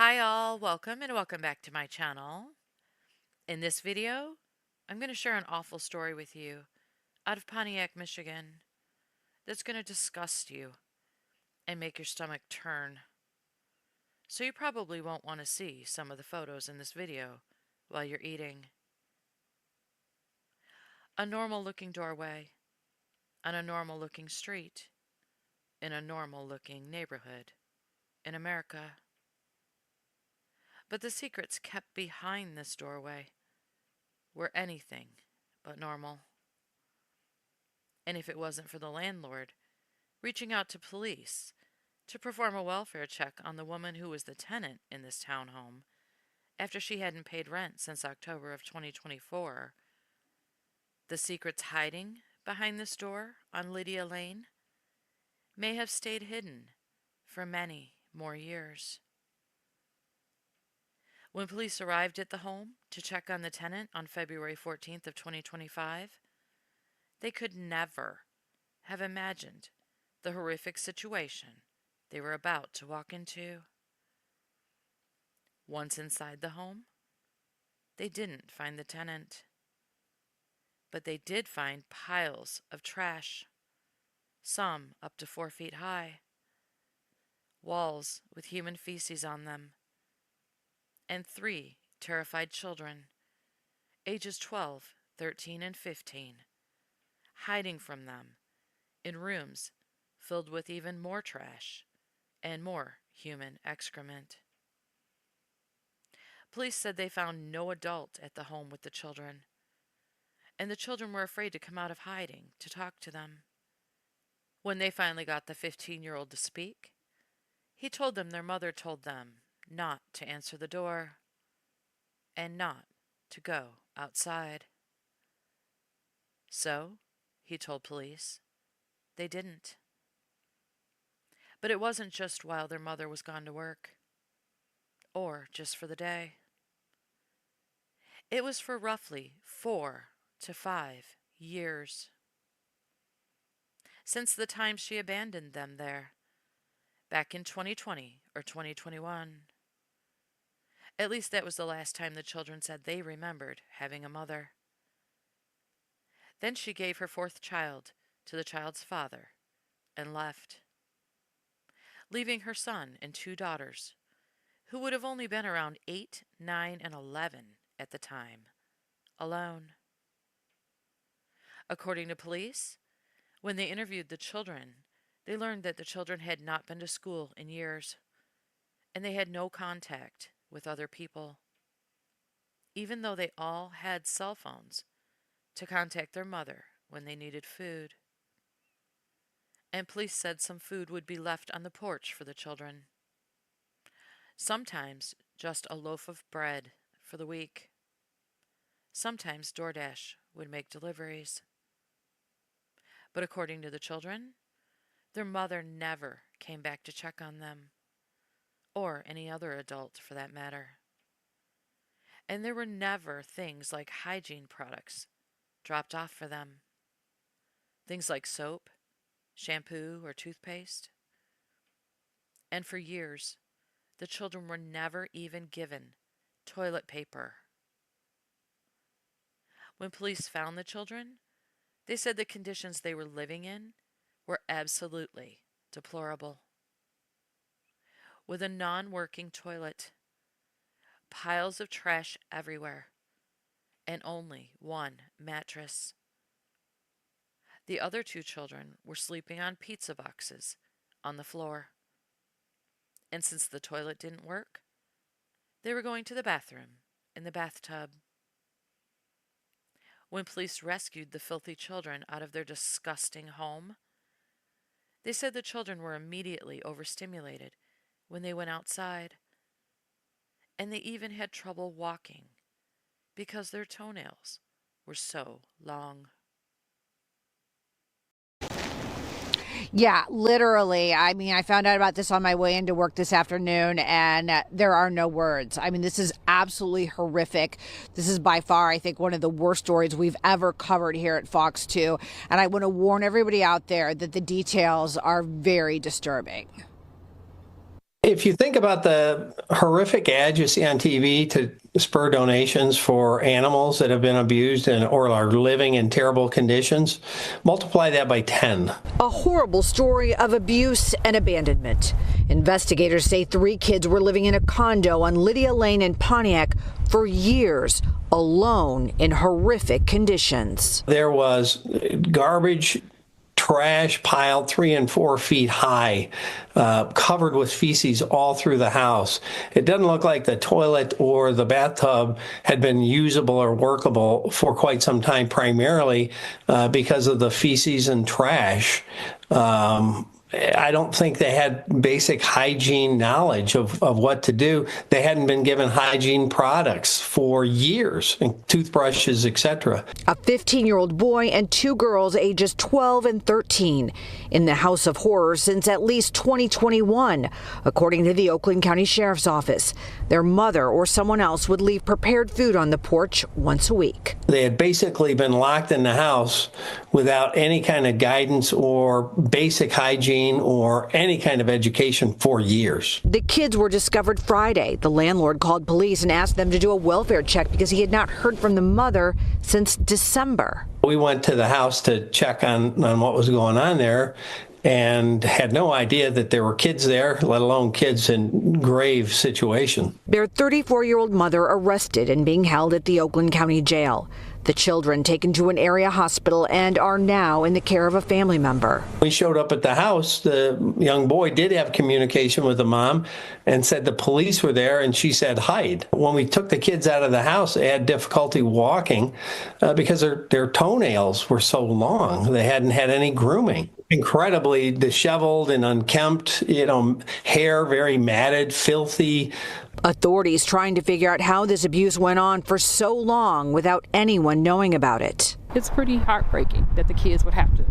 Hi all, welcome back to my channel. In this video, I'm going to share an awful story with you out of Pontiac, Michigan that's going to disgust you and make your stomach turn. So you probably won't want to see some of the photos in this video while you're eating. A normal looking doorway on a normal looking street in a normal looking neighborhood in America. But the secrets kept behind this doorway were anything but normal. And if it wasn't for the landlord reaching out to police to perform a welfare check on the woman who was the tenant in this townhome after she hadn't paid rent since October of 2024, the secrets hiding behind this door on Lydia Lane may have stayed hidden for many more years. When police arrived at the home to check on the tenant on February 14th of 2025, they could never have imagined the horrific situation they were about to walk into. Once inside the home, they didn't find the tenant, but they did find piles of trash, some up to 4 feet high, walls with human feces on them, and 3 terrified children, ages 12, 13, and 15, hiding from them in rooms filled with even more trash and more human excrement. Police said they found no adult at the home with the children, and the children were afraid to come out of hiding to talk to them. When they finally got the 15-year-old to speak, he told them their mother told them not to answer the door and not to go outside. So, he told police, they didn't. But it wasn't just while their mother was gone to work, or just for the day. It was for roughly 4 to 5 years. Since the time she abandoned them there, back in 2020 or 2021. At least that was the last time the children said they remembered having a mother. Then she gave her 4th child to the child's father and left, leaving her son and 2 daughters, who would have only been around 8, 9, and 11 at the time, alone. According to police, when they interviewed the children, they learned that the children had not been to school in years, and they had no contact with other people, even though they all had cell phones to contact their mother when they needed food. And police said some food would be left on the porch for the children. Sometimes just a loaf of bread for the week. Sometimes DoorDash would make deliveries. But according to the children, their mother never came back to check on them, or any other adult for that matter. And there were never things like hygiene products dropped off for them. Things like soap, shampoo, or toothpaste. And for years, the children were never even given toilet paper. When police found the children, they said the conditions they were living in were absolutely deplorable. With a non-working toilet, piles of trash everywhere, and only one mattress. The other 2 children were sleeping on pizza boxes on the floor. And since the toilet didn't work, they were going to the bathroom in the bathtub. When police rescued the filthy children out of their disgusting home, they said the children were immediately overstimulated when they went outside, and they even had trouble walking because their toenails were so long. Yeah, literally. I mean, I found out about this on my way into work this afternoon, and there are no words. I mean, this is absolutely horrific. This is by far, I think, one of the worst stories we've ever covered here at Fox 2. And I want to warn everybody out there that the details are very disturbing. If you think about the horrific ads you see on TV to spur donations for animals that have been abused or are living in terrible conditions, multiply that by 10. A horrible story of abuse and abandonment. Investigators say 3 kids were living in a condo on Lydia Lane in Pontiac for years, alone in horrific conditions. There was garbage, trash piled 3 and 4 feet high, covered with feces all through the house. It doesn't look like the toilet or the bathtub had been usable or workable for quite some time, primarily because of the feces and trash. I don't think they had basic hygiene knowledge of what to do. They hadn't been given hygiene products for years, toothbrushes, etc. A 15-year-old boy and 2 girls ages 12 and 13 in the House of Horrors since at least 2021, according to the Oakland County Sheriff's Office. Their mother or someone else would leave prepared food on the porch once a week. They had basically been locked in the house without any kind of guidance or basic hygiene or any kind of education for years. The kids were discovered Friday. The landlord called police and asked them to do a welfare check because he had not heard from the mother since December. We went to the house to check on what was going on there and had no idea that there were kids there, let alone kids in grave situation. Their 34-year-old mother arrested and being held at the Oakland County Jail. The children taken to an area hospital and are now in the care of a family member. We showed up at the house. The young boy did have communication with the mom and said the police were there, and she said hide. When we took the kids out of the house, they had difficulty walking because their toenails were so long. They hadn't had any grooming. Incredibly disheveled and unkempt, hair very matted, filthy. Authorities trying to figure out how this abuse went on for so long without anyone knowing about it. It's pretty heartbreaking that the kids would have to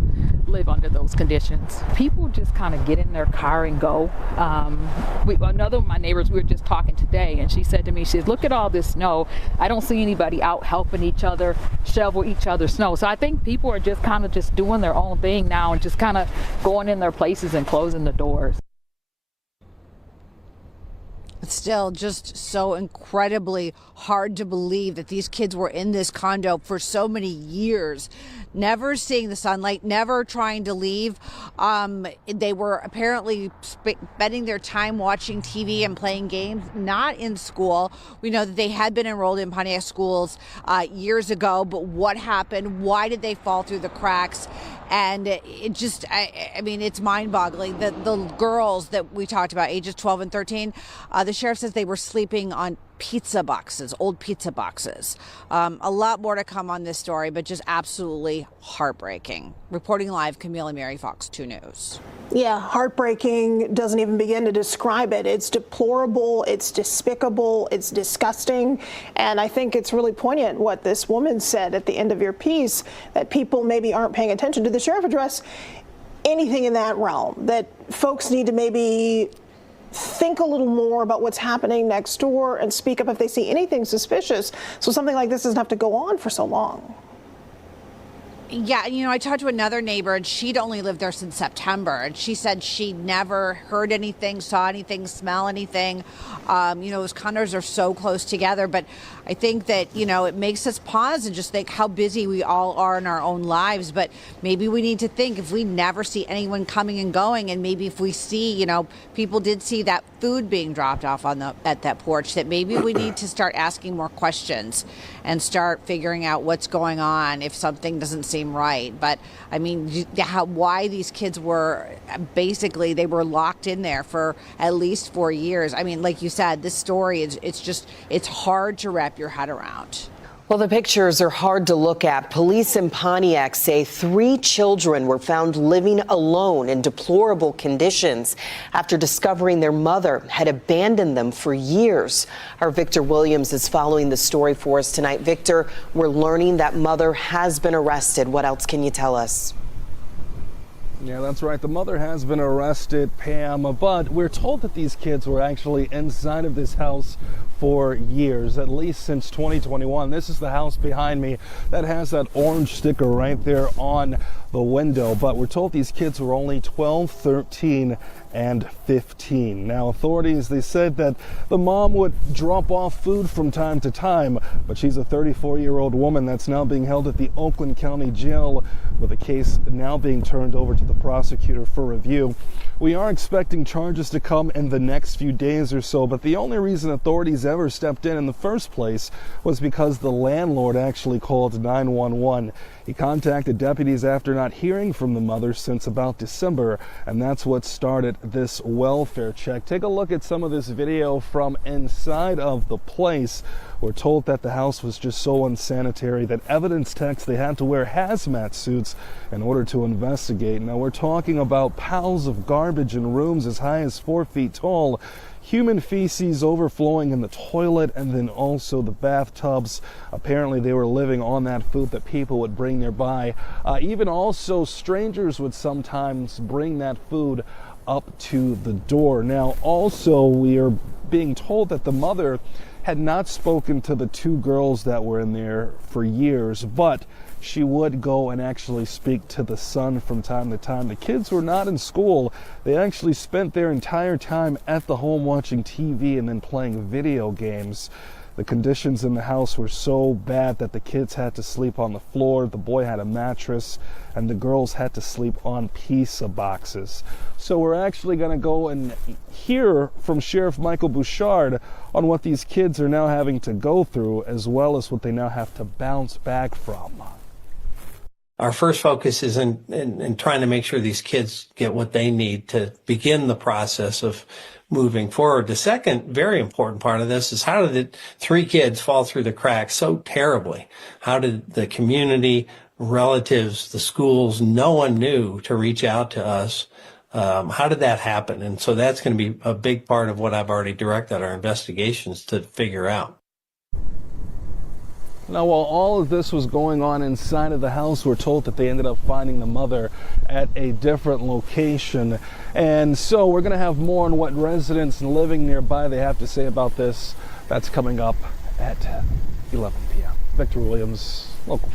live under those conditions. People just kind of get in their car and go. Another of my neighbors, we were just talking today, and she said to me, she said, look at all this snow. I don't see anybody out helping each other, shovel each other's snow. So I think people are just kind of just doing their own thing now and just kind of going in their places and closing the doors. It's still just so incredibly hard to believe that these kids were in this condo for so many years, never seeing the sunlight, never trying to leave. They were apparently spending their time watching TV and playing games, not in school. We know that they had been enrolled in Pontiac schools years ago, but what happened? Why did they fall through the cracks? And it just, I mean, it's mind-boggling. The girls that we talked about, ages 12 and 13, the sheriff says they were sleeping on pizza boxes, old pizza boxes. A lot more to come on this story, but just absolutely heartbreaking. Reporting live, Camila Mary, Fox 2 News. Yeah, heartbreaking doesn't even begin to describe it. It's deplorable, it's despicable, it's disgusting. And I think it's really poignant what this woman said at the end of your piece, that people maybe aren't paying attention to the sheriff address, anything in that realm, that folks need to maybe think a little more about what's happening next door and speak up if they see anything suspicious, so something like this doesn't have to go on for so long. Yeah, I talked to another neighbor, and she'd only lived there since September, and she said she never heard anything, saw anything, smell anything. Those condos are so close together, but I think that, it makes us pause and just think how busy we all are in our own lives. But maybe we need to think, if we never see anyone coming and going, and maybe if we see, people did see that food being dropped off at that porch, that maybe we need to start asking more questions and start figuring out what's going on if something doesn't seem right. But I mean, why these kids were basically, they were locked in there for at least 4 years. I mean, like you said, this story it's hard to wrap your head around. Well, the pictures are hard to look at. Police in Pontiac say 3 children were found living alone in deplorable conditions after discovering their mother had abandoned them for years. Our Victor Williams is following the story for us tonight. Victor, we're learning that mother has been arrested. What else can you tell us? Yeah, that's right. The mother has been arrested, Pam, but we're told that these kids were actually inside of this house for years, at least since 2021. This is the house behind me that has that orange sticker right there on the window, but we're told these kids were only 12, 13, and 15. Now, authorities, they said that the mom would drop off food from time to time, but she's a 34-year-old woman that's now being held at the Oakland County Jail, with a case now being turned over to the prosecutor for review. We are expecting charges to come in the next few days or so, but the only reason authorities ever stepped in the first place was because the landlord actually called 911. He contacted deputies after not hearing from the mother since about December, and that's what started this welfare check. Take a look at some of this video from inside of the place. We're told that the house was just so unsanitary that evidence techs, they had to wear hazmat suits in order to investigate. Now, we're talking about piles of garbage in rooms as high as 4 feet tall, human feces overflowing in the toilet, and then also the bathtubs. Apparently they were living on that food that people would bring nearby. Even also strangers would sometimes bring that food up to the door. Now, also, we are being told that the mother had not spoken to the two girls that were in there for years, but she would go and actually speak to the son from time to time. The kids were not in school. They actually spent their entire time at the home watching TV and then playing video games. The conditions in the house were so bad that the kids had to sleep on the floor, the boy had a mattress, and the girls had to sleep on pizza boxes. So we're actually going to go and hear from Sheriff Michael Bouchard on what these kids are now having to go through, as well as what they now have to bounce back from. Our first focus is in trying to make sure these kids get what they need to begin the process of moving forward. The second very important part of this is, how did 3 kids fall through the cracks so terribly? How did the community, relatives, the schools, no one knew to reach out to us? How did that happen? And so that's going to be a big part of what I've already directed our investigations to figure out. Now, while all of this was going on inside of the house, we're told that they ended up finding the mother at a different location. And so we're going to have more on what residents living nearby they have to say about this. That's coming up at 11 p.m. Victor Williams, Local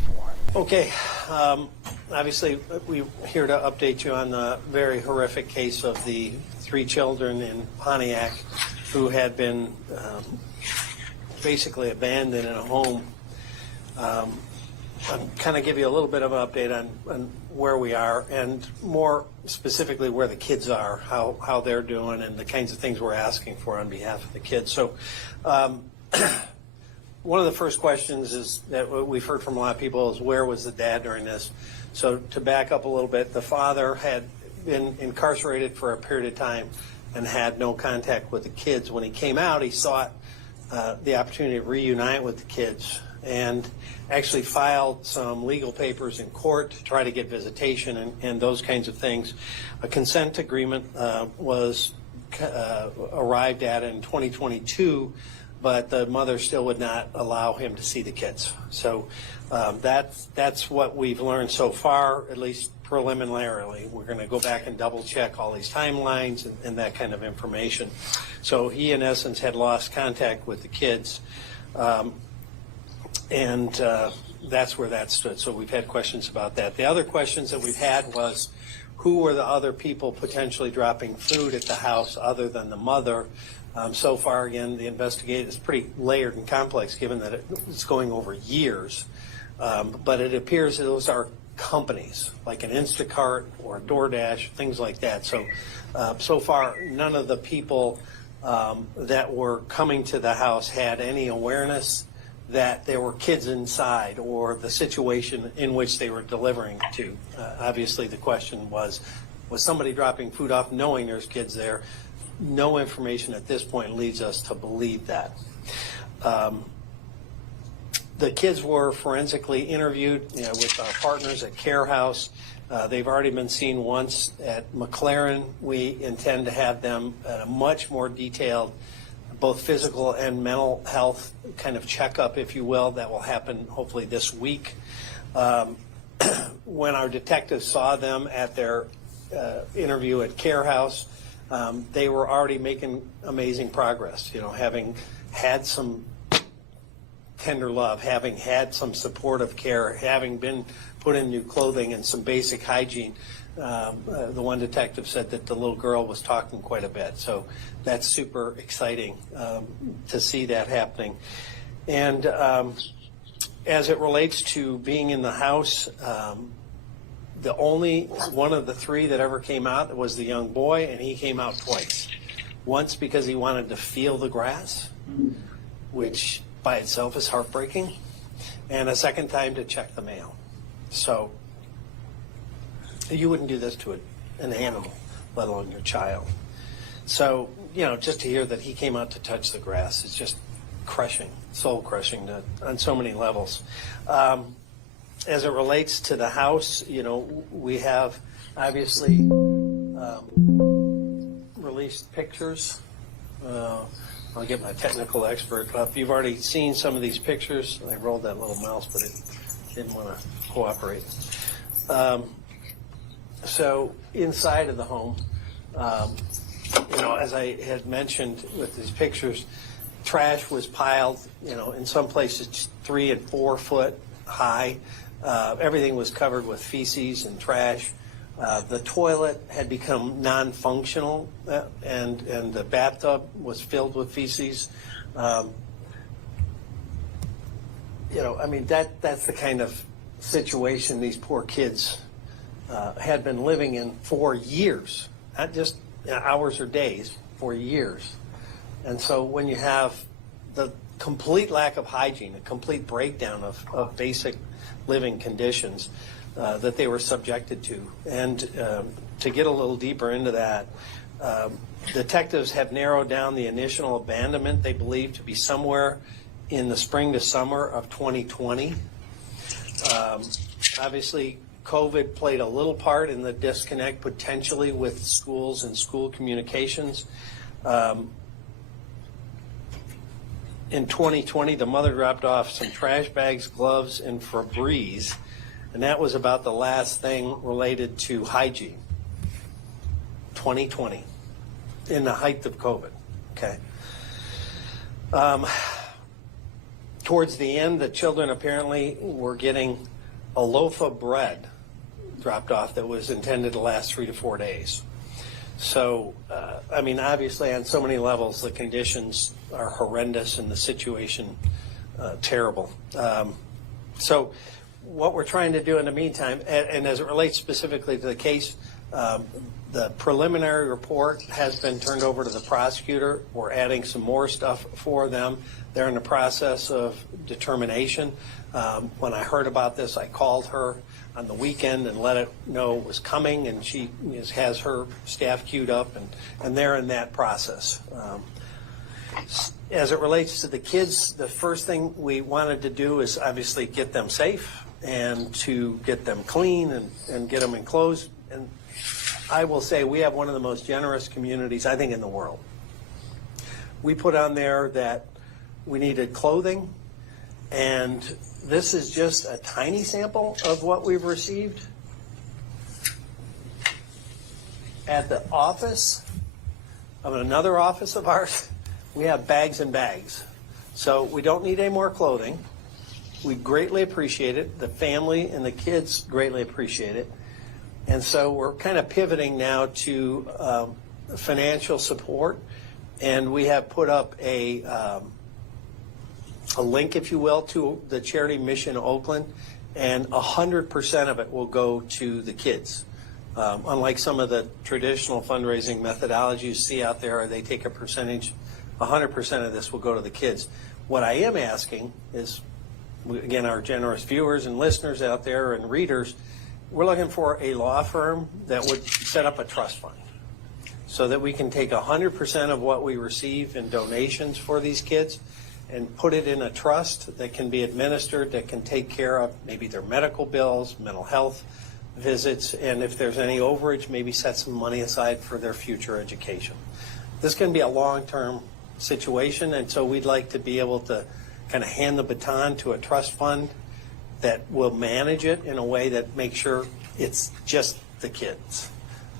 4. Okay. Obviously, we're here to update you on the very horrific case of the 3 children in Pontiac who had been basically abandoned in a home. I'll kind of give you a little bit of an update on where we are, and more specifically where the kids are, how they're doing, and the kinds of things we're asking for on behalf of the kids. So one of the first questions is that we've heard from a lot of people is, where was the dad during this? So to back up a little bit, the father had been incarcerated for a period of time and had no contact with the kids. When he came out, he sought the opportunity to reunite with the kids, and actually filed some legal papers in court to try to get visitation and those kinds of things. A consent agreement was arrived at in 2022, but the mother still would not allow him to see the kids. So that's what we've learned so far, at least preliminarily. We're going to go back and double check all these timelines and that kind of information. So he, in essence, had lost contact with the kids. And that's where that stood. So we've had questions about that. The other questions that we've had was, who were the other people potentially dropping food at the house other than the mother? So far, again, the investigation is pretty layered and complex, given that it's going over years. But it appears that those are companies, like an Instacart or a DoorDash, things like that. So so far, none of the people that were coming to the house had any awareness that there were kids inside or the situation in which they were delivering to. Obviously, the question was somebody dropping food off knowing there's kids there? No information at this point leads us to believe that. The kids were forensically interviewed with our partners at Care House. They've already been seen once at McLaren. We intend to have them at a much more detailed both physical and mental health kind of checkup, if you will, that will happen hopefully this week. When our detectives saw them at their interview at Care House, they were already making amazing progress, having had some tender love, having had some supportive care, having been put in new clothing and some basic hygiene. The one detective said that the little girl was talking quite a bit. So that's super exciting to see that happening. And as it relates to being in the house, the only one of the three that ever came out was the young boy, and he came out twice. Once because he wanted to feel the grass, which by itself is heartbreaking, and a second time to check the mail. So you wouldn't do this to an animal, let alone your child. So, just to hear that he came out to touch the grass is just crushing, soul crushing on so many levels. As it relates to the house, we have obviously released pictures. I'll get my technical expert up. You've already seen some of these pictures. I rolled that little mouse, but it didn't want to cooperate. So inside of the home, as I had mentioned with these pictures, trash was piled, in some places 3 and 4 foot high. Everything was covered with feces and trash. The toilet had become non-functional, and the bathtub was filled with feces. That's the kind of situation these poor kids had been living in for years, not just hours or days, for years. And so when you have the complete lack of hygiene, a complete breakdown of basic living conditions that they were subjected to. And to get a little deeper into that, detectives have narrowed down the initial abandonment they believe to be somewhere in the spring to summer of 2020. Obviously, COVID played a little part in the disconnect potentially with schools and school communications. In 2020, the mother dropped off some trash bags, gloves, and Febreze, and that was about the last thing related to hygiene. 2020, in the height of COVID. Okay. Towards the end, the children apparently were getting a loaf of bread dropped off that was intended to last 3 to 4 days. So, obviously on so many levels, the conditions are horrendous and the situation terrible. So what we're trying to do in the meantime, and as it relates specifically to the case, the preliminary report has been turned over to the prosecutor. We're adding some more stuff for them. They're in the process of determination. When I heard about this, I called her on the weekend and let it know it was coming, and she has her staff queued up, and they're in that process. As it relates to the kids, the first thing we wanted to do is obviously get them safe and to get them clean and get them enclosed. And I will say we have one of the most generous communities, I think, in the world. We put on there that we needed clothing, and this is just a tiny sample of what we've received. At the office of another office of ours, we have bags and bags. So we don't need any more clothing. We greatly appreciate it. The family and the kids greatly appreciate it. And so we're kind of pivoting now to financial support. And we have put up a link, if you will, to the charity Mission Oakland, and 100% of it will go to the kids. Unlike some of the traditional fundraising methodologies you see out there, they take a percentage, 100% of this will go to the kids. What I am asking is, again, our generous viewers and listeners out there and readers, we're looking for a law firm that would set up a trust fund so that we can take 100% of what we receive in donations for these kids and put it in a trust that can be administered, that can take care of maybe their medical bills, mental health visits, and if there's any overage, maybe set some money aside for their future education. This can be a long-term situation, and so we'd like to be able to kind of hand the baton to a trust fund that will manage it in a way that makes sure it's just the kids.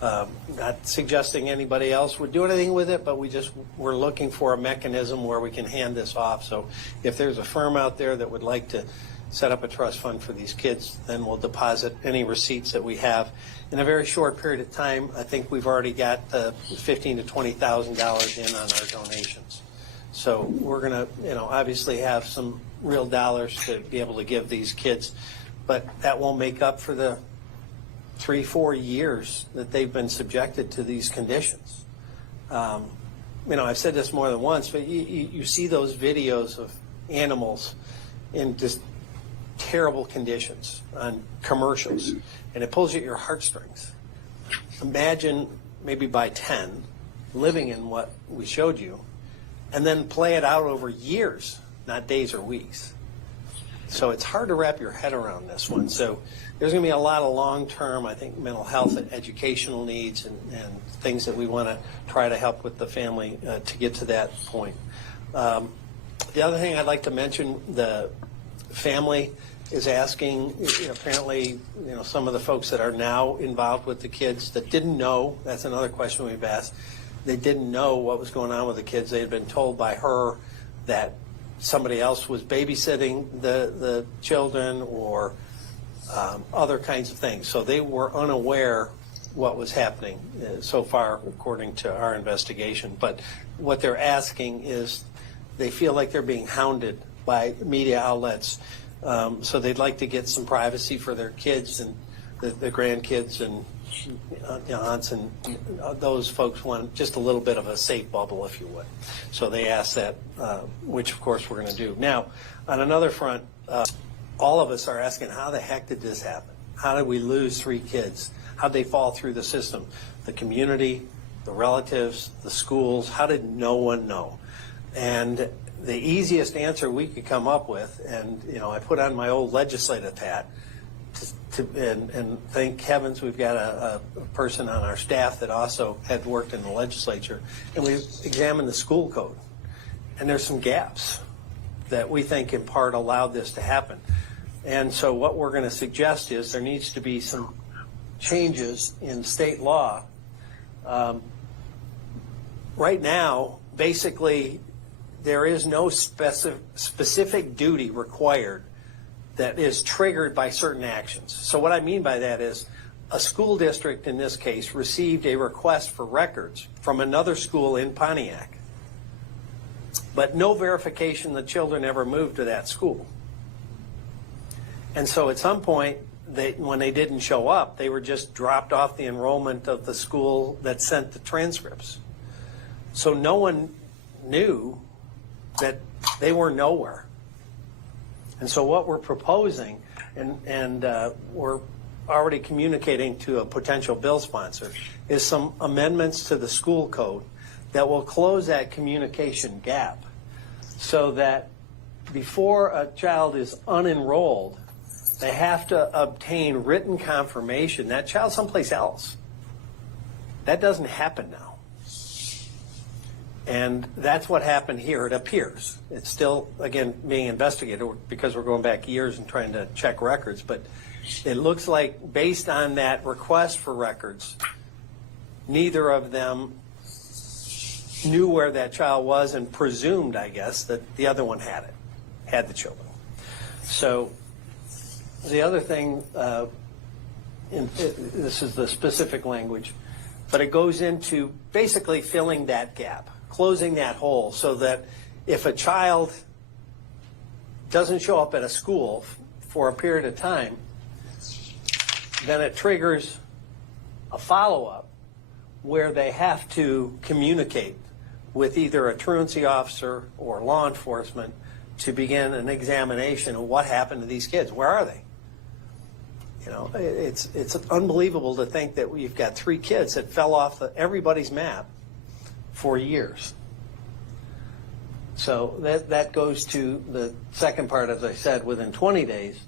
Not suggesting anybody else would do anything with it, but we're looking for a mechanism where we can hand this off. So if there's a firm out there that would like to set up a trust fund for these kids, then we'll deposit any receipts that we have. In a very short period of time, I think we've already got $15,000 to $20,000 in on our donations. So we're going to, obviously have some real dollars to be able to give these kids, but that won't make up for the 3-4 years that they've been subjected to these conditions. I've said this more than once, but you see those videos of animals in just terrible conditions on commercials, and it pulls at your heartstrings. Imagine maybe by 10 living in what we showed you, and then play it out over years, not days or weeks. So it's hard to wrap your head around this one. So there's going to be a lot of long-term, I think, mental health and educational needs and things that we want to try to help with the family to get to that point. The other thing I'd like to mention, the family is asking, apparently, some of the folks that are now involved with the kids that didn't know, that's another question we've asked, they didn't know what was going on with the kids. They had been told by her that somebody else was babysitting the children or other kinds of things. So they were unaware what was happening so far, according to our investigation. But what they're asking is they feel like they're being hounded by media outlets. So they'd like to get some privacy for their kids and the grandkids and aunts, and those folks want just a little bit of a safe bubble, if you would. So they asked that, which of course we're going to do. Now, on another front, all of us are asking, how the heck did this happen? How did we lose 3 kids? How did they fall through the system? The community, the relatives, the schools, how did no one know? And the easiest answer we could come up with, and I put on my old legislative hat, and thank heavens we've got a person on our staff that also had worked in the legislature, and we examined the school code, and there's some gaps that we think in part allowed this to happen. And so what we're going to suggest is there needs to be some changes in state law. Right now, basically, there is no specific duty required that is triggered by certain actions. So what I mean by that is a school district, in this case, received a request for records from another school in Pontiac, but no verification the children ever moved to that school. And so at some point, when they didn't show up, they were just dropped off the enrollment of the school that sent the transcripts. So no one knew that they were nowhere. And so what we're proposing, and we're already communicating to a potential bill sponsor, is some amendments to the school code that will close that communication gap so that before a child is unenrolled, they have to obtain written confirmation that child's someplace else. That doesn't happen now. And that's what happened here, it appears. It's still, again, being investigated because we're going back years and trying to check records, but it looks like based on that request for records, neither of them knew where that child was and presumed, I guess, that the other one had the children. So the other thing, this is the specific language, but it goes into basically filling that gap, closing that hole, so that if a child doesn't show up at a school for a period of time, then it triggers a follow-up where they have to communicate with either a truancy officer or law enforcement to begin an examination of what happened to these kids. Where are they? It's unbelievable to think that we've got 3 kids that fell off everybody's map for years. So that goes to the second part, as I said, within 20 days,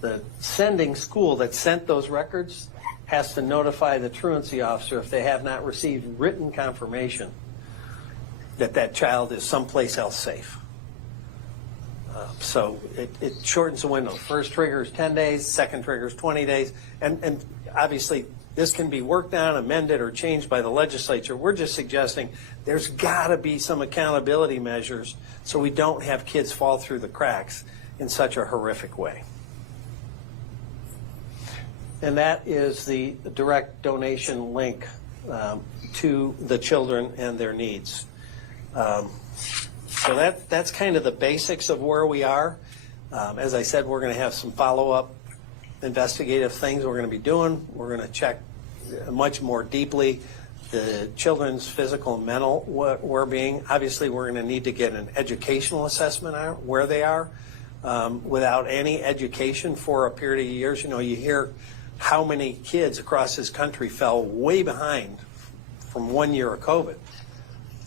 the sending school that sent those records has to notify the truancy officer if they have not received written confirmation that that child is someplace else safe. So it shortens the window. First trigger is 10 days, second trigger is 20 days, and obviously this can be worked on, amended, or changed by the legislature. We're just suggesting there's got to be some accountability measures so we don't have kids fall through the cracks in such a horrific way. And that is the direct donation link to the children and their needs. So that's kind of the basics of where we are. As I said, we're going to have some follow-up investigative things we're going to be doing. We're going to check much more deeply the children's physical and mental well-being. Obviously, we're going to need to get an educational assessment on where they are. Without any education for a period of years, you know, you hear how many kids across this country fell way behind from 1 year of COVID.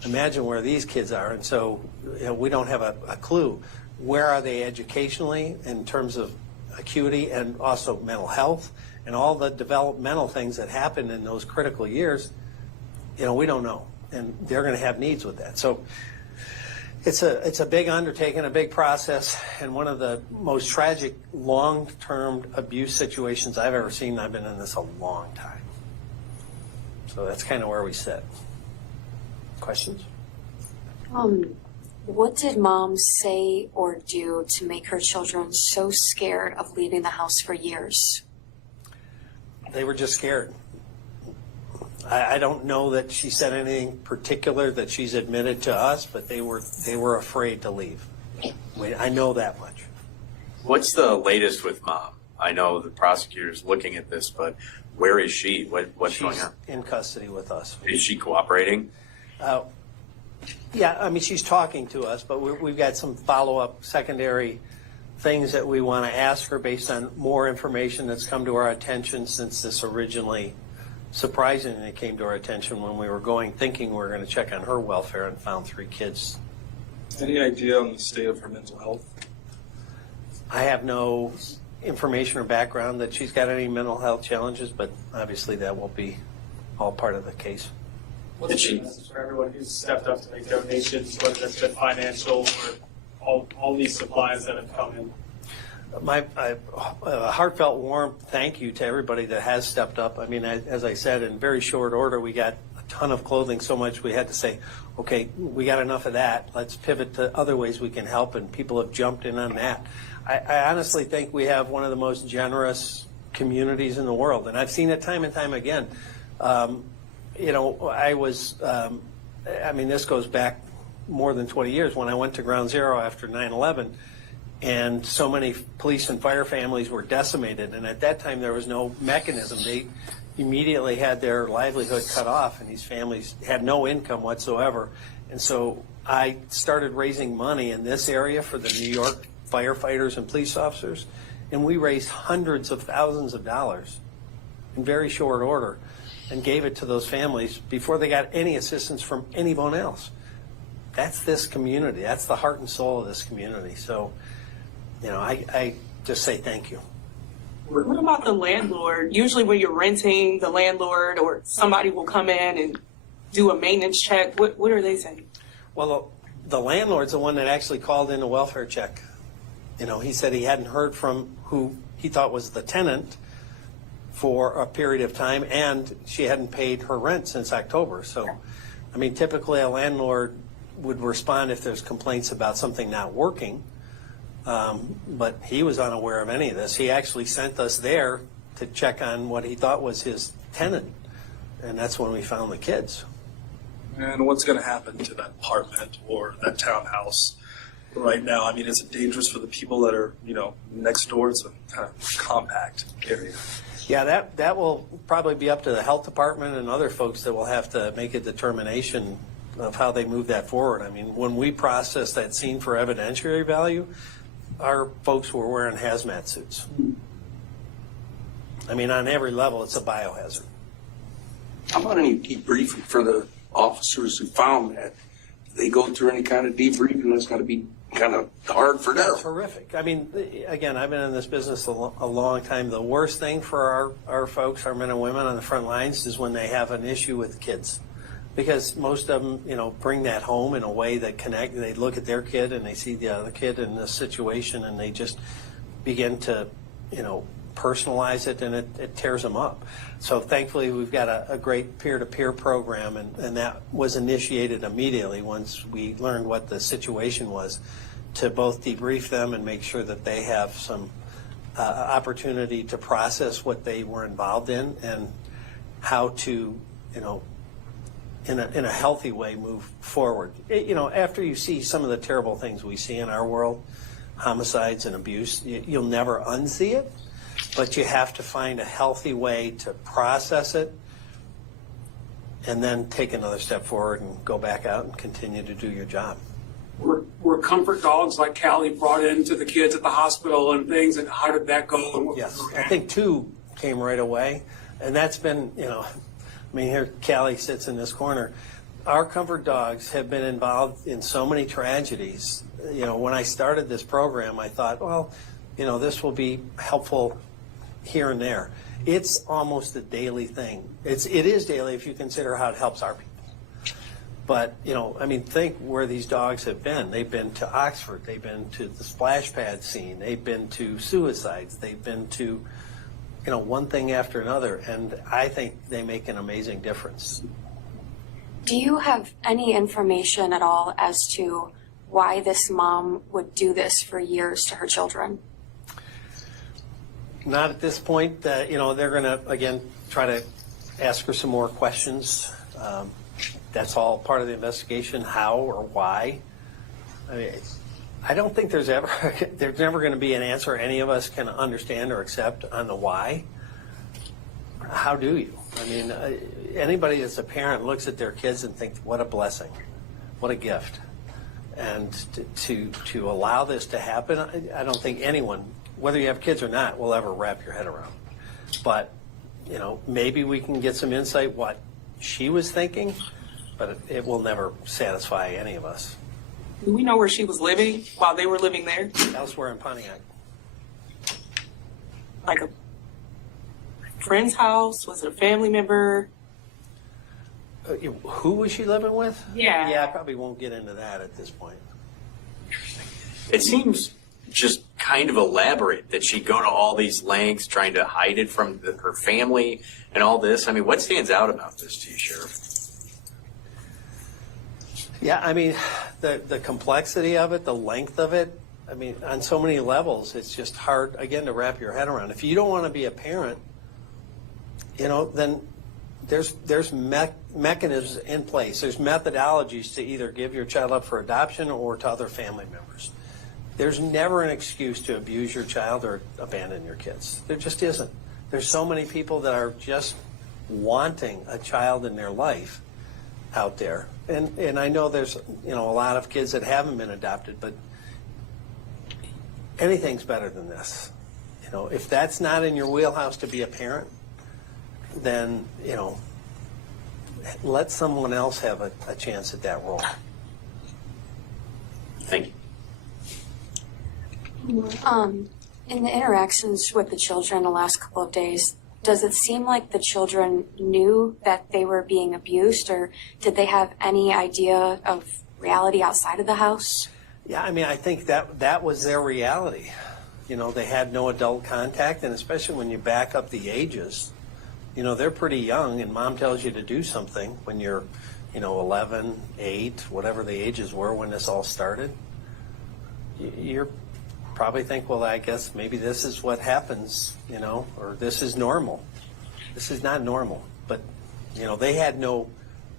Imagine where these kids are. And so, you know, we don't have a clue. Where are they educationally in terms of acuity and also mental health and all the developmental things that happen in those critical years? You know, we don't know. And they're going to have needs with that. So it's a big undertaking, a big process, and one of the most tragic long-term abuse situations I've ever seen. I've been in this a long time. So that's kind of where we sit. Questions? What did mom say or do to make her children so scared of leaving the house for years? They were just scared. I don't know that she said anything particular that she's admitted to us, but they were afraid to leave. I know that much. What's the latest with mom? I know the prosecutor's looking at this, but where is she? What's going on? She's in custody with us. Is she cooperating? Yeah, I mean, she's talking to us, but we've got some follow-up secondary things that we want to ask her based on more information that's come to our attention since this originally surprisingly came to our attention when we were thinking we were going to check on her welfare and found 3 kids. Any idea on the state of her mental health? I have no information or background that she's got any mental health challenges, but obviously that will be all part of the case. What's the message for everyone who's stepped up to make donations, whether that's been financial or all these supplies that have come in? My heartfelt warm thank you to everybody that has stepped up. I mean, as I said, in very short order, we got a ton of clothing, so much we had to say, okay, we got enough of that. Let's pivot to other ways we can help, and people have jumped in on that. I honestly think we have one of the most generous communities in the world, and I've seen it time and time again. You know, I mean, this goes back more than 20 years when I went to Ground Zero after 9/11. And so many police and fire families were decimated. And at that time, there was no mechanism. They immediately had their livelihood cut off, and these families had no income whatsoever. And so I started raising money in this area for the New York firefighters and police officers. And we raised hundreds of thousands of dollars in very short order and gave it to those families before they got any assistance from anyone else. That's this community. That's the heart and soul of this community. So, you know, I just say thank you. What about the landlord? Usually when you're renting, the landlord or somebody will come in and do a maintenance check. What are they saying? Well, the landlord's the one that actually called in a welfare check. You know, he said he hadn't heard from who he thought was the tenant for a period of time, and she hadn't paid her rent since October. So, I mean, typically a landlord would respond if there's complaints about something not working. But he was unaware of any of this. He actually sent us there to check on what he thought was his tenant, and that's when we found the kids. And what's going to happen to that apartment or that townhouse right now? I mean, is it dangerous for the people that are, you know, next door? It's a kind of compact area. Yeah, that will probably be up to the health department and other folks that will have to make a determination of how they move that forward. I mean, when we processed that scene for evidentiary value, our folks were wearing hazmat suits. I mean, on every level, it's a biohazard. How about any debriefing for the officers who found that? Do they go through any kind of debriefing? That's got to be kind of hard for them. That's horrific. I mean, again, I've been in this business a long time. The worst thing for our folks, our men and women on the front lines, is when they have an issue with kids. Because most of them, you know, bring that home in a way that connect. They look at their kid and they see the other kid in this situation, and they just begin to, you know, personalize it, and it tears them up. So thankfully, we've got a great peer-to-peer program, and that was initiated immediately once we learned what the situation was, to both debrief them and make sure that they have some opportunity to process what they were involved in and how to, in a healthy way, move forward. After you see some of the terrible things we see in our world, homicides and abuse, you'll never unsee it, but you have to find a healthy way to process it and then take another step forward and go back out and continue to do your job. Were comfort dogs like Callie brought into the kids at the hospital and things, and how did that go? Yes, I think 2 came right away, and that's been, here Callie sits in this corner. Our comfort dogs have been involved in so many tragedies. When I started this program, I thought, well, this will be helpful here and there. It's almost a daily thing. It is daily if you consider how it helps our people. But, think where these dogs have been. They've been to Oxford. They've been to the splash pad scene. They've been to suicides. They've been to, one thing after another. And I think they make an amazing difference. Do you have any information at all as to why this mom would do this for years to her children? Not at this point. They're going to, again, try to ask her some more questions. That's all part of the investigation, how or why. I don't think there's never going to be an answer any of us can understand or accept on the why. How do you? Anybody that's a parent looks at their kids and thinks, what a blessing, what a gift. And to allow this to happen, I don't think anyone, whether you have kids or not, will ever wrap your head around. But, maybe we can get some insight what she was thinking, but it will never satisfy any of us. Do we know where she was living while they were living there? Elsewhere in Pontiac. Like a friend's house? Was it a family member? Who was she living with? Yeah. Yeah, I probably won't get into that at this point. It seems just kind of elaborate that she'd go to all these lengths trying to hide it from her family and all this. What stands out about this to you, Sheriff? Yeah, the complexity of it, the length of it, on so many levels, it's just hard, again, to wrap your head around. If you don't want to be a parent, then there's mechanisms in place. There's methodologies to either give your child up for adoption or to other family members. There's never an excuse to abuse your child or abandon your kids. There just isn't. There's so many people that are just wanting a child in their life out there. And I know there's, a lot of kids that haven't been adopted, but anything's better than this. If that's not in your wheelhouse to be a parent, then, let someone else have a chance at that role. Thank you. In the interactions with the children the last couple of days, does it seem like the children knew that they were being abused, or did they have any idea of reality outside of the house? Yeah, I think that was their reality. They had no adult contact, and especially when you back up the ages, they're pretty young, and mom tells you to do something when you're, 11, 8, whatever the ages were when this all started. You're probably think, well, I guess maybe this is what happens, or this is normal. This is not normal. But, they had no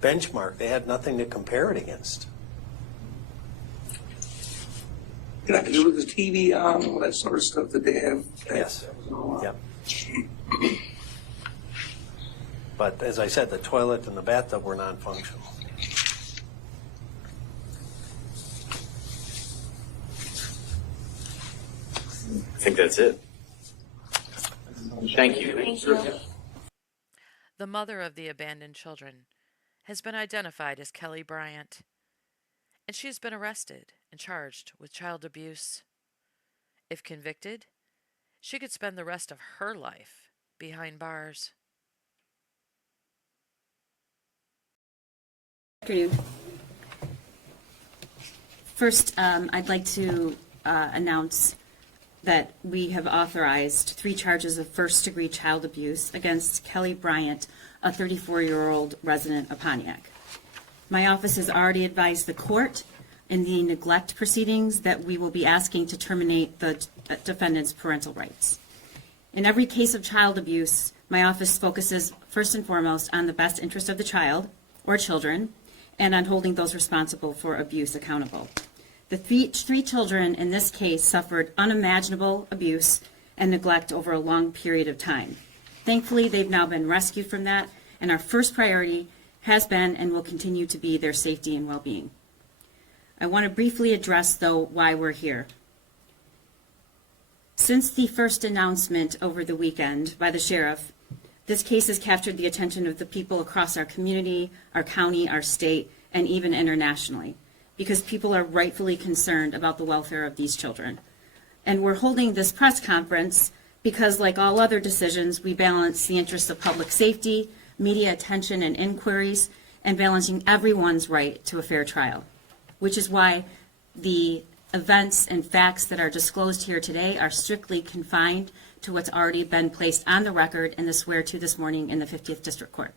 benchmark. They had nothing to compare it against. Like there was the TV on, all that sort of stuff that they have. Yes. Yep. But as I said, the toilet and the bathtub were non-functional. I think that's it. Thank you. Thank you. The mother of the abandoned children has been identified as Kelly Bryant, and she has been arrested and charged with child abuse. If convicted, she could spend the rest of her life behind bars. Afternoon. First, I'd like to announce that we have authorized 3 charges of first-degree child abuse against Kelly Bryant, a 34-year-old resident of Pontiac. My office has already advised the court in the neglect proceedings that we will be asking to terminate the defendant's parental rights. In every case of child abuse, my office focuses first and foremost on the best interest of the child or children and on holding those responsible for abuse accountable. The three children in this case suffered unimaginable abuse and neglect over a long period of time. Thankfully, they've now been rescued from that, and our first priority has been and will continue to be their safety and well-being. I want to briefly address, though, why we're here. Since the first announcement over the weekend by the sheriff, this case has captured the attention of the people across our community, our county, our state, and even internationally, because people are rightfully concerned about the welfare of these children. And we're holding this press conference because, like all other decisions, we balance the interests of public safety, media attention and inquiries, and balancing everyone's right to a fair trial, which is why the events and facts that are disclosed here today are strictly confined to what's already been placed on the record in the swear-to this morning in the 50th District Court.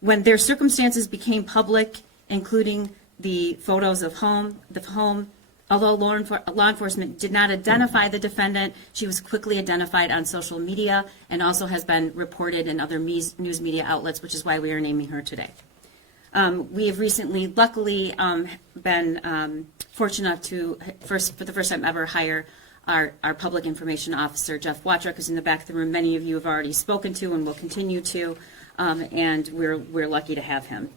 When their circumstances became public, including the photos of the home, although law enforcement did not identify the defendant, she was quickly identified on social media and also has been reported in other news media outlets, which is why we are naming her today. We have recently, luckily, been fortunate enough to, for the first time ever, hire our public information officer, Jeff Watrek, who's in the back of the room. Many of you have already spoken to and will continue to, and we're lucky to have him.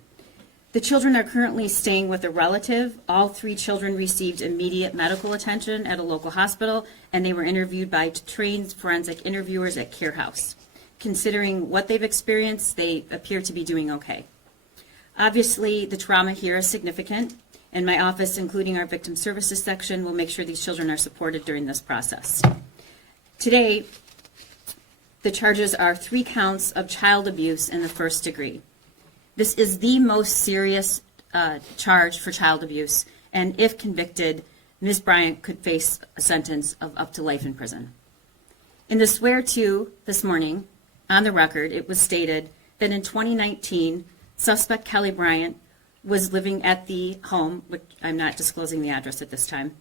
The children are currently staying with a relative. All 3 children received immediate medical attention at a local hospital, and they were interviewed by trained forensic interviewers at Care House. Considering what they've experienced, they appear to be doing okay. Obviously, the trauma here is significant, and my office, including our victim services section, will make sure these children are supported during this process. Today, the charges are 3 counts of child abuse in the first degree. This is the most serious charge for child abuse, and if convicted, Ms. Bryant could face a sentence of up to life in prison. In the swear-to this morning, on the record, it was stated that in 2019, suspect Kelly Bryant was living at the home, which I'm not disclosing the address at this time,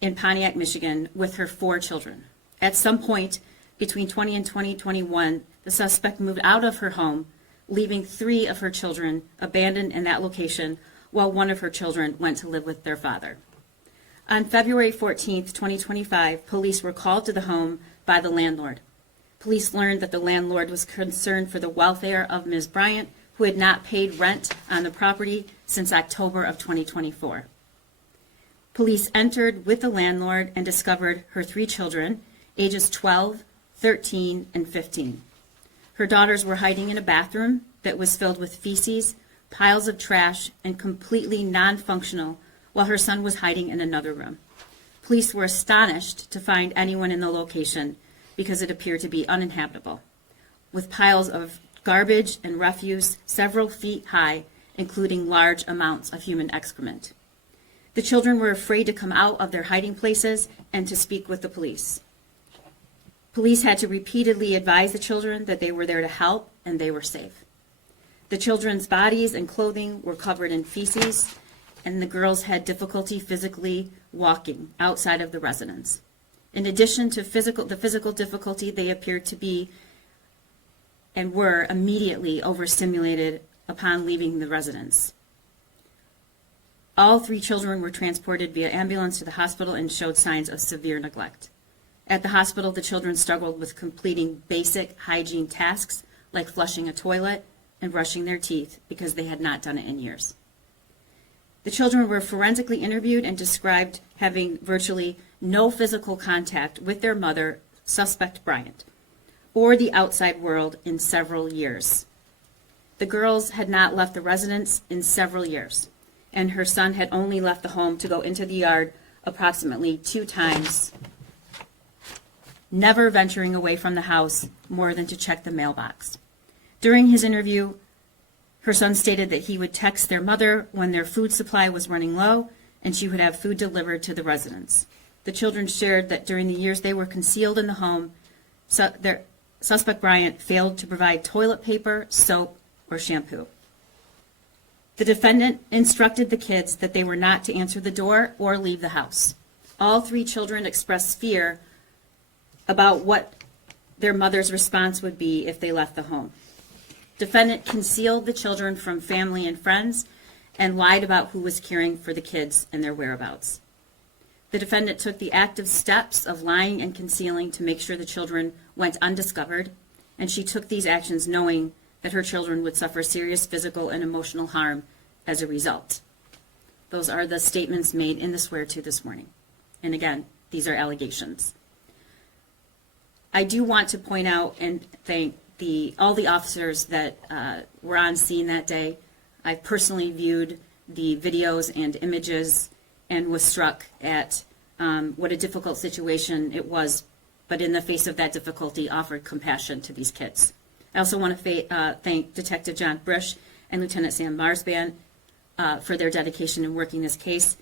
in Pontiac, Michigan, with her 4 children. At some point between 20 and 2021, the suspect moved out of her home, leaving 3 of her children abandoned in that location, while 1 of her children went to live with their father. On February 14th, 2025, police were called to the home by the landlord. Police learned that the landlord was concerned for the welfare of Ms. Bryant, who had not paid rent on the property since October of 2024. Police entered with the landlord and discovered her 3 children, ages 12, 13, and 15. Her daughters were hiding in a bathroom that was filled with feces, piles of trash, and completely non-functional, while her son was hiding in another room. Police were astonished to find anyone in the location because it appeared to be uninhabitable, with piles of garbage and refuse several feet high, including large amounts of human excrement. The children were afraid to come out of their hiding places and to speak with the police. Police had to repeatedly advise the children that they were there to help and they were safe. The children's bodies and clothing were covered in feces, and the girls had difficulty physically walking outside of the residence. In addition to the physical difficulty, they appeared to be and were immediately overstimulated upon leaving the residence. All 3 children were transported via ambulance to the hospital and showed signs of severe neglect. At the hospital, the children struggled with completing basic hygiene tasks like flushing a toilet and brushing their teeth because they had not done it in years. The children were forensically interviewed and described having virtually no physical contact with their mother, suspect Bryant, or the outside world in several years. The girls had not left the residence in several years, and her son had only left the home to go into the yard approximately 2 times, never venturing away from the house more than to check the mailbox. During his interview, her son stated that he would text their mother when their food supply was running low and she would have food delivered to the residence. The children shared that during the years they were concealed in the home, their suspect Bryant failed to provide toilet paper, soap, or shampoo. The defendant instructed the kids that they were not to answer the door or leave the house. All three children expressed fear about what their mother's response would be if they left the home. Defendant concealed the children from family and friends and lied about who was caring for the kids and their whereabouts. The defendant took the active steps of lying and concealing to make sure the children went undiscovered, and she took these actions knowing that her children would suffer serious physical and emotional harm as a result. Those are the statements made in the swear-to this morning. And again, these are allegations. I do want to point out and thank all the officers that were on scene that day. I personally viewed the videos and images and was struck at what a difficult situation it was, but in the face of that difficulty, offered compassion to these kids. I also want to thank Detective John Brush and Lieutenant Sam Marsban for their dedication in working this case,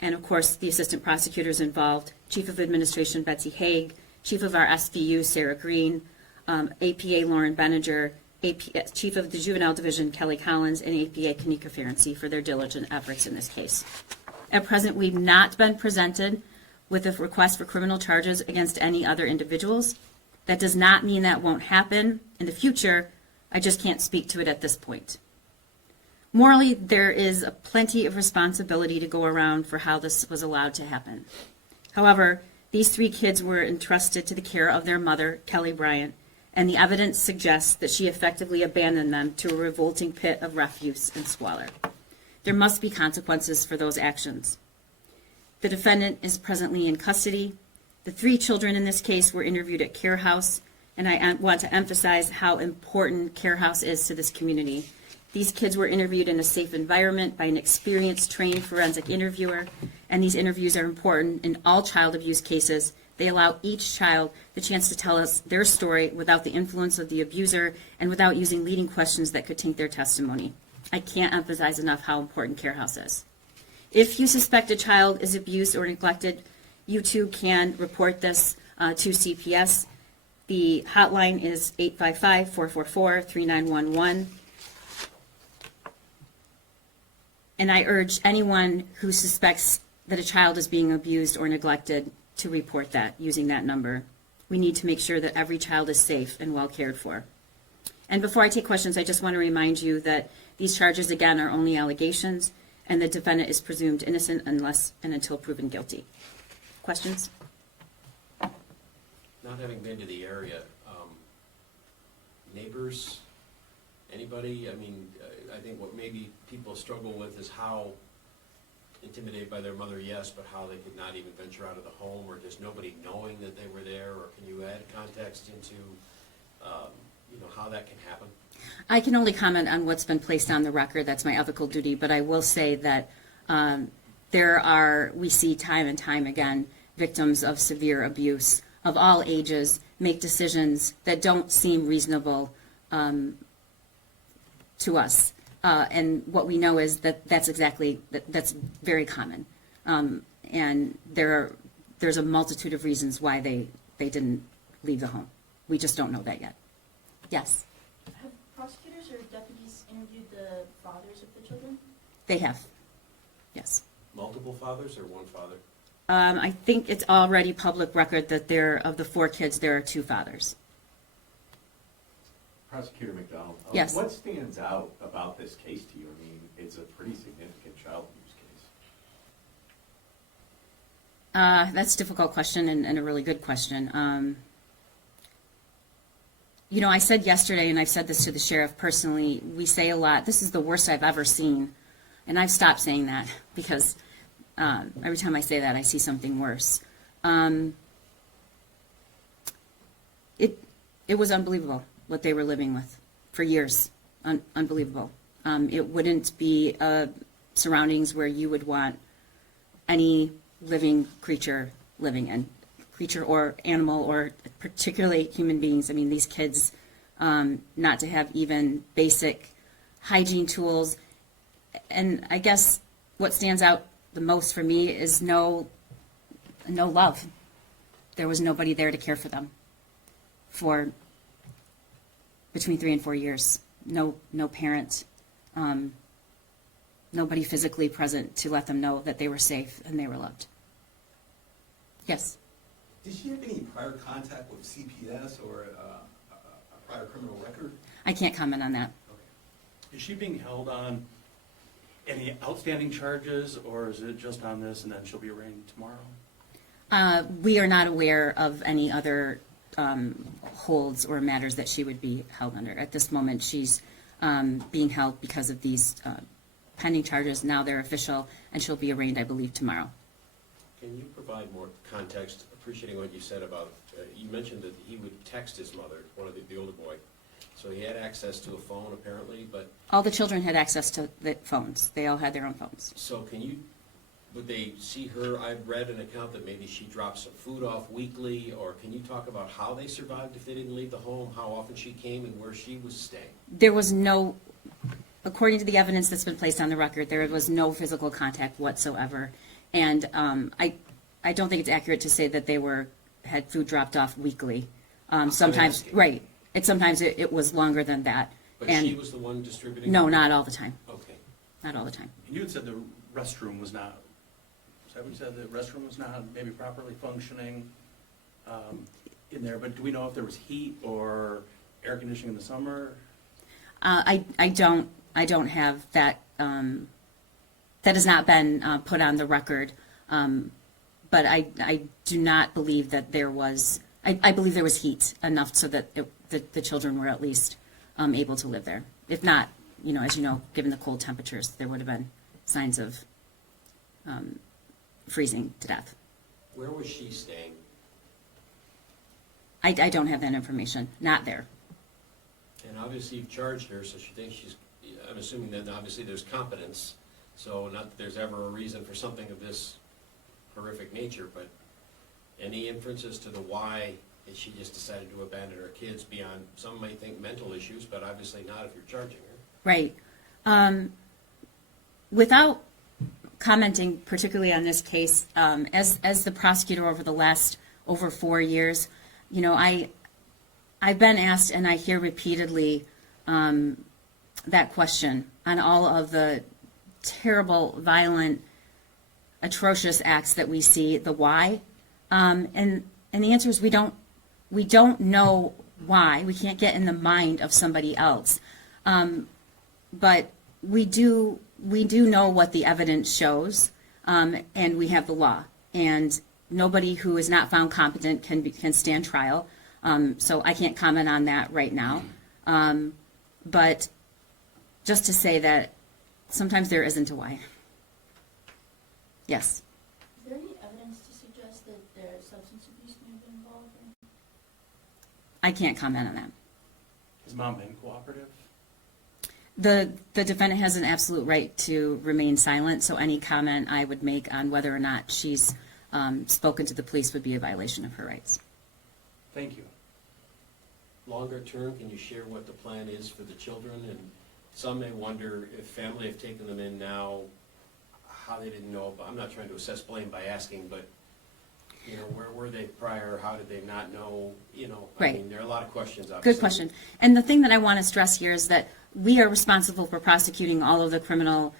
and of course the assistant prosecutors involved, Chief of Administration Betsy Haig, Chief of our SVU Sarah Green, APA Lauren Benninger, Chief of the Juvenile Division Kelly Collins, and APA Kanika Ferenczi for their diligent efforts in this case. At present, we've not been presented with a request for criminal charges against any other individuals. That does not mean that won't happen in the future. I just can't speak to it at this point. Morally, there is plenty of responsibility to go around for how this was allowed to happen. However, these three kids were entrusted to the care of their mother, Kelly Bryant, and the evidence suggests that she effectively abandoned them to a revolting pit of refuse and squalor. There must be consequences for those actions. The defendant is presently in custody. The three children in this case were interviewed at Care House, and I want to emphasize how important Care House is to this community. These kids were interviewed in a safe environment by an experienced, trained forensic interviewer, and these interviews are important in all child abuse cases. They allow each child the chance to tell us their story without the influence of the abuser and without using leading questions that could taint their testimony. I can't emphasize enough how important Care House is. If you suspect a child is abused or neglected, you too can report this to CPS. The hotline is 855-444-3911. And I urge anyone who suspects that a child is being abused or neglected to report that using that number. We need to make sure that every child is safe and well cared for. And before I take questions, I just want to remind you that these charges, again, are only allegations, and the defendant is presumed innocent unless and until proven guilty. Questions? Not having been to the area, neighbors, anybody? I mean, I think what maybe people struggle with is how intimidated by their mother, yes, but how they could not even venture out of the home, or just nobody knowing that they were there, or can you add context into, how that can happen? I can only comment on what's been placed on the record. That's my ethical duty, but I will say that we see time and time again, victims of severe abuse of all ages make decisions that don't seem reasonable to us. And what we know is that that's very common. And there's a multitude of reasons why they didn't leave the home. We just don't know that yet. Yes? Have prosecutors or deputies interviewed the fathers of the children? They have, yes. Multiple fathers or one father? I think it's already public record that of the four kids, there are two fathers. Prosecutor McDonald, yes. What stands out about this case to you? I mean, it's a pretty significant child abuse case. That's a difficult question and a really good question. I said yesterday, and I've said this to the sheriff personally, we say a lot, this is the worst I've ever seen. And I've stopped saying that because every time I say that, I see something worse. It was unbelievable what they were living with for years. Unbelievable. It wouldn't be surroundings where you would want any living creature living in. Creature or animal, or particularly human beings. I mean, these kids, not to have even basic hygiene tools. And I guess what stands out the most for me is no no love. There was nobody there to care for them for between 3 and 4 years. No parent, nobody physically present to let them know that they were safe and they were loved. Yes. Did she have any prior contact with CPS or a prior criminal record? I can't comment on that. Is she being held on any outstanding charges, or is it just on this and then she'll be arraigned tomorrow? We are not aware of any other holds or matters that she would be held under. At this moment, she's being held because of these pending charges. Now they're official, and she'll be arraigned, I believe, tomorrow. Can you provide more context, appreciating what you said about, you mentioned that he would text his mother, one of the older boy. So he had access to a phone apparently, but. All the children had access to the phones. They all had their own phones. So would they see her? I read an account that maybe she dropped some food off weekly, or can you talk about how they survived if they didn't leave the home, how often she came and where she was staying? There was no, according to the evidence that's been placed on the record, there was no physical contact whatsoever. And I don't think it's accurate to say that they had food dropped off weekly. Sometimes, right. Sometimes it was longer than that. But she was the one distributing? No, not all the time. Okay. Not all the time. And you had said the restroom was not, is that what you said, the restroom was not maybe properly functioning in there, but do we know if there was heat or air conditioning in the summer? I don't have that, that has not been put on the record, but I do not believe that there was, I believe there was heat enough so that the children were at least able to live there. If not, as you know, given the cold temperatures, there would have been signs of freezing to death. Where was she staying? I don't have that information. Not there. And obviously you've charged her, so she thinks I'm assuming that obviously there's competence, so not that there's ever a reason for something of this horrific nature, but any inferences to the why that she just decided to abandon her kids beyond, some may think mental issues, but obviously not if you're charging her. Right. Without commenting particularly on this case, as the prosecutor over the last over 4 years, I've been asked, and I hear repeatedly that question on all of the terrible, violent, atrocious acts that we see, the why, and the answer is we don't know why. We can't get in the mind of somebody else, but we do know what the evidence shows, and we have the law, and nobody who is not found competent can stand trial. So I can't comment on that right now, but just to say that sometimes there isn't a why. Yes. Is there any evidence to suggest that their substance abuse may have been involved? I can't comment on that. Has mom been cooperative? The defendant has an absolute right to remain silent, so any comment I would make on whether or not she's spoken to the police would be a violation of her rights. Thank you. Longer term, can you share what the plan is for the children? And some may wonder if family have taken them in now, how they didn't know. I'm not trying to assess blame by asking, but where were they prior? How did they not know? Right. I mean, there are a lot of questions. Obviously. Good question. And the thing that I want to stress here is that we are responsible for prosecuting all of the criminal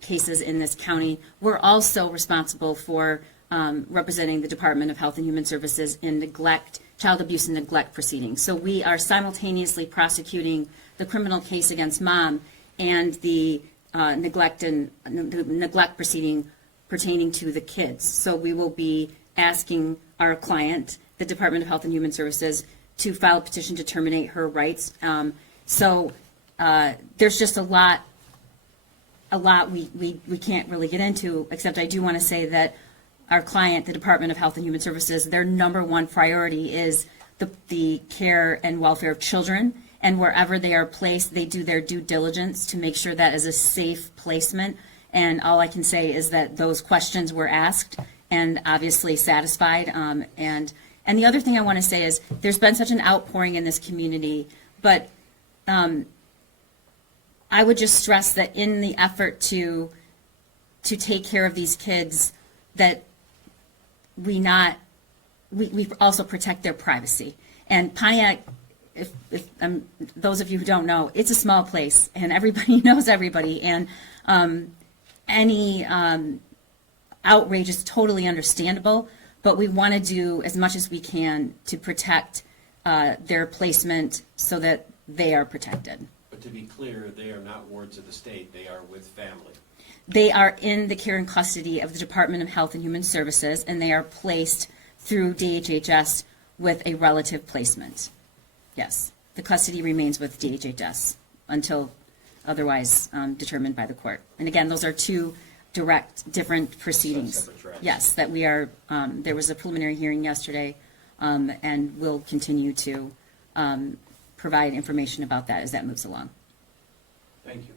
cases in this county. We're also responsible for representing the Department of Health and Human Services in child abuse and neglect proceedings. So we are simultaneously prosecuting the criminal case against mom and the neglect proceeding pertaining to the kids. So we will be asking our client, the Department of Health and Human Services, to file a petition to terminate her rights. So there's just a lot we can't really get into, except I do want to say that our client, the Department of Health and Human Services, their number one priority is the care and welfare of children, and wherever they are placed, they do their due diligence to make sure that is a safe placement. And all I can say is that those questions were asked and obviously satisfied. And the other thing I want to say is there's been such an outpouring in this community, but I would just stress that in the effort to take care of these kids, that we also protect their privacy. And Pontiac, if those of you who don't know, it's a small place and everybody knows everybody, and any outrage is totally understandable, but we want to do as much as we can to protect their placement so that they are protected. But to be clear, they are not wards of the state, they are with family. They are in the care and custody of the Department of Health and Human Services, and they are placed through DHHS with a relative placement. Yes, the custody remains with DHHS until otherwise determined by the court. And again, those are two different proceedings. Yes, that we are, there was a preliminary hearing yesterday, and we'll continue to provide information about that as that moves along. Thank you.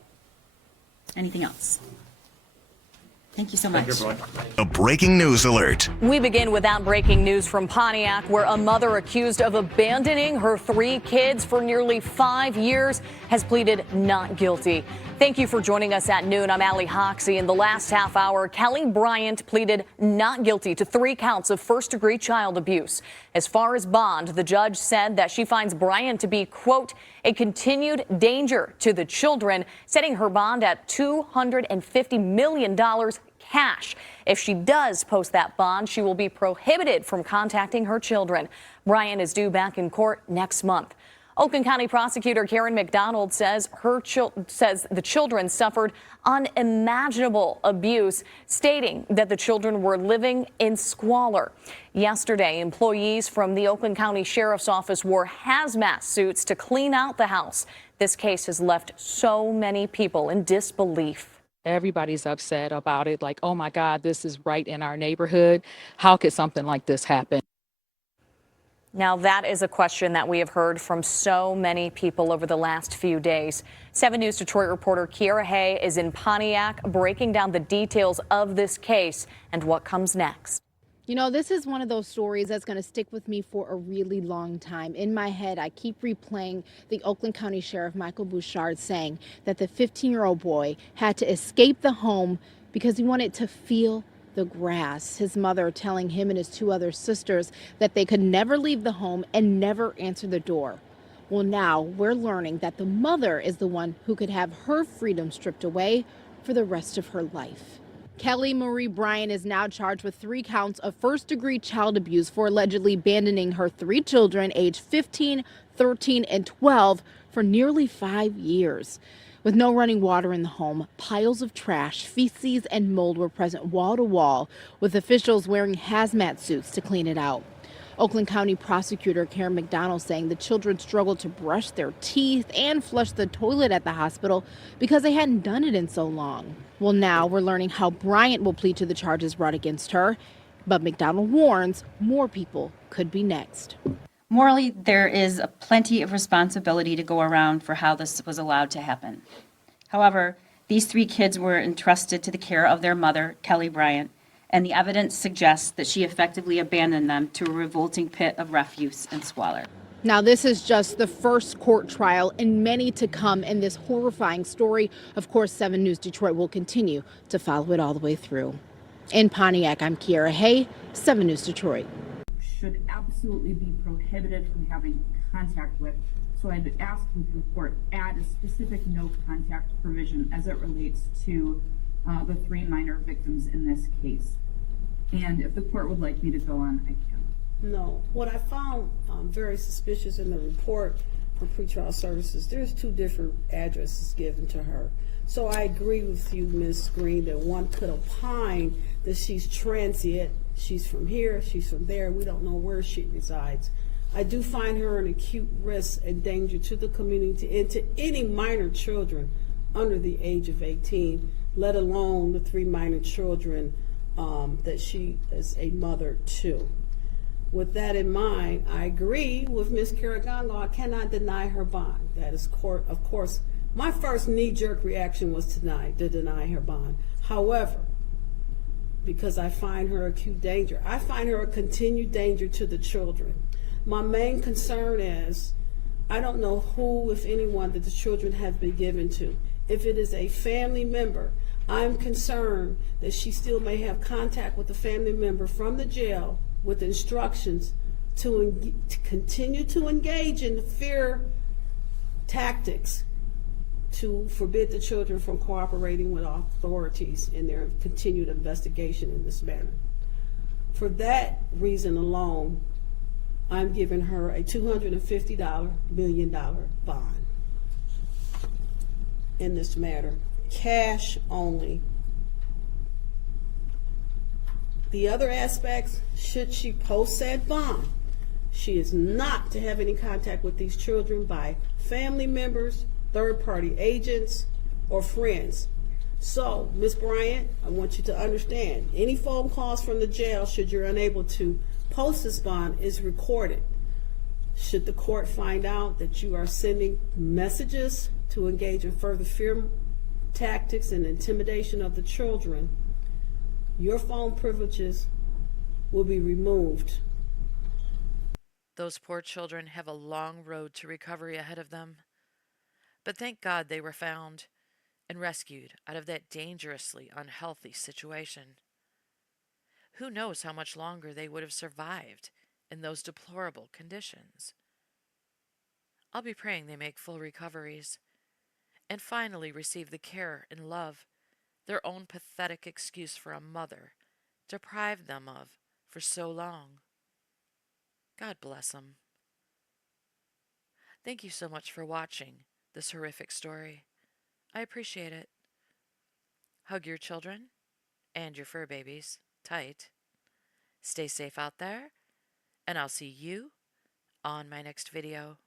Anything else? Thank you so much. A breaking news alert. We begin with that breaking news from Pontiac, where a mother accused of abandoning her 3 kids for nearly 5 years has pleaded not guilty. Thank you for joining us at noon. I'm Allie Hoxie. In the last half hour, Kelly Bryant pleaded not guilty to 3 counts of first-degree child abuse. As far as bond, the judge said that she finds Bryant to be, quote, a continued danger to the children, setting her bond at $250 million cash. If she does post that bond, she will be prohibited from contacting her children. Bryant is due back in court next month. Oakland County Prosecutor Karen McDonald says the children suffered unimaginable abuse, stating that the children were living in squalor. Yesterday, employees from the Oakland County Sheriff's Office wore hazmat suits to clean out the house. This case has left so many people in disbelief. Everybody's upset about it, like, oh my God, this is right in our neighborhood. How could something like this happen? Now, that is a question that we have heard from so many people over the last few days. 7 News Detroit reporter Kiara Hay is in Pontiac breaking down the details of this case and what comes next. You know, this is one of those stories that's going to stick with me for a really long time. In my head, I keep replaying the Oakland County Sheriff Michael Bouchard saying that the 15-year-old boy had to escape the home because he wanted to feel the grass. His mother telling him and his 2 other sisters that they could never leave the home and never answer the door. Well, now we're learning that the mother is the one who could have her freedom stripped away for the rest of her life. Kelly Marie Bryant is now charged with 3 counts of first-degree child abuse for allegedly abandoning her 3 children, aged 15, 13, and 12, for nearly 5 years. With no running water in the home, piles of trash, feces, and mold were present wall to wall, with officials wearing hazmat suits to clean it out. Oakland County Prosecutor Karen McDonald saying the children struggled to brush their teeth and flush the toilet at the hospital because they hadn't done it in so long. Well, now we're learning how Bryant will plead to the charges brought against her, but McDonald warns more people could be next. Morally, there is plenty of responsibility to go around for how this was allowed to happen. However, these 3 kids were entrusted to the care of their mother, Kelly Bryant, and the evidence suggests that she effectively abandoned them to a revolting pit of refuse and squalor. Now, this is just the first court trial and many to come in this horrifying story. Of course, 7 News Detroit will continue to follow it all the way through. In Pontiac, I'm Kiara Hay, 7 News Detroit. Should absolutely be prohibited from having contact with. So I'd ask the court add a specific no contact provision as it relates to the 3 minor victims in this case. And if the court would like me to go on, I can. No. What I found very suspicious in the report from pretrial services, there's 2 different addresses given to her. So I agree with you, Ms. Green, that one could opine that she's transient. She's from here, she's from there. We don't know where she resides. I do find her an acute risk and danger to the community and to any minor children under the age of 18, let alone the 3 minor children that she is a mother to. With that in mind, I agree with Ms. Karagongo. I cannot deny her bond. That is, of course, my first knee-jerk reaction was to deny her bond. However, because I find her acute danger, I find her a continued danger to the children. My main concern is, I don't know who, if anyone, that the children have been given to. If it is a family member, I'm concerned that she still may have contact with a family member from the jail with instructions to continue to engage in fear tactics to forbid the children from cooperating with authorities in their continued investigation in this matter. For that reason alone, I'm giving her a $250 million bond in this matter, cash only. The other aspects, should she post said bond, she is not to have any contact with these children by family members, third-party agents, or friends. So, Ms. Bryant, I want you to understand, any phone calls from the jail, should you're unable to post this bond, is recorded. Should the court find out that you are sending messages to engage in further fear tactics and intimidation of the children, your phone privileges will be removed. Those poor children have a long road to recovery ahead of them. But thank God they were found and rescued out of that dangerously unhealthy situation. Who knows how much longer they would have survived in those deplorable conditions. I'll be praying they make full recoveries and finally receive the care and love their own pathetic excuse for a mother deprived them of for so long. God bless them. Thank you so much for watching this horrific story. I appreciate it. Hug your children and your fur babies tight. Stay safe out there, and I'll see you on my next video.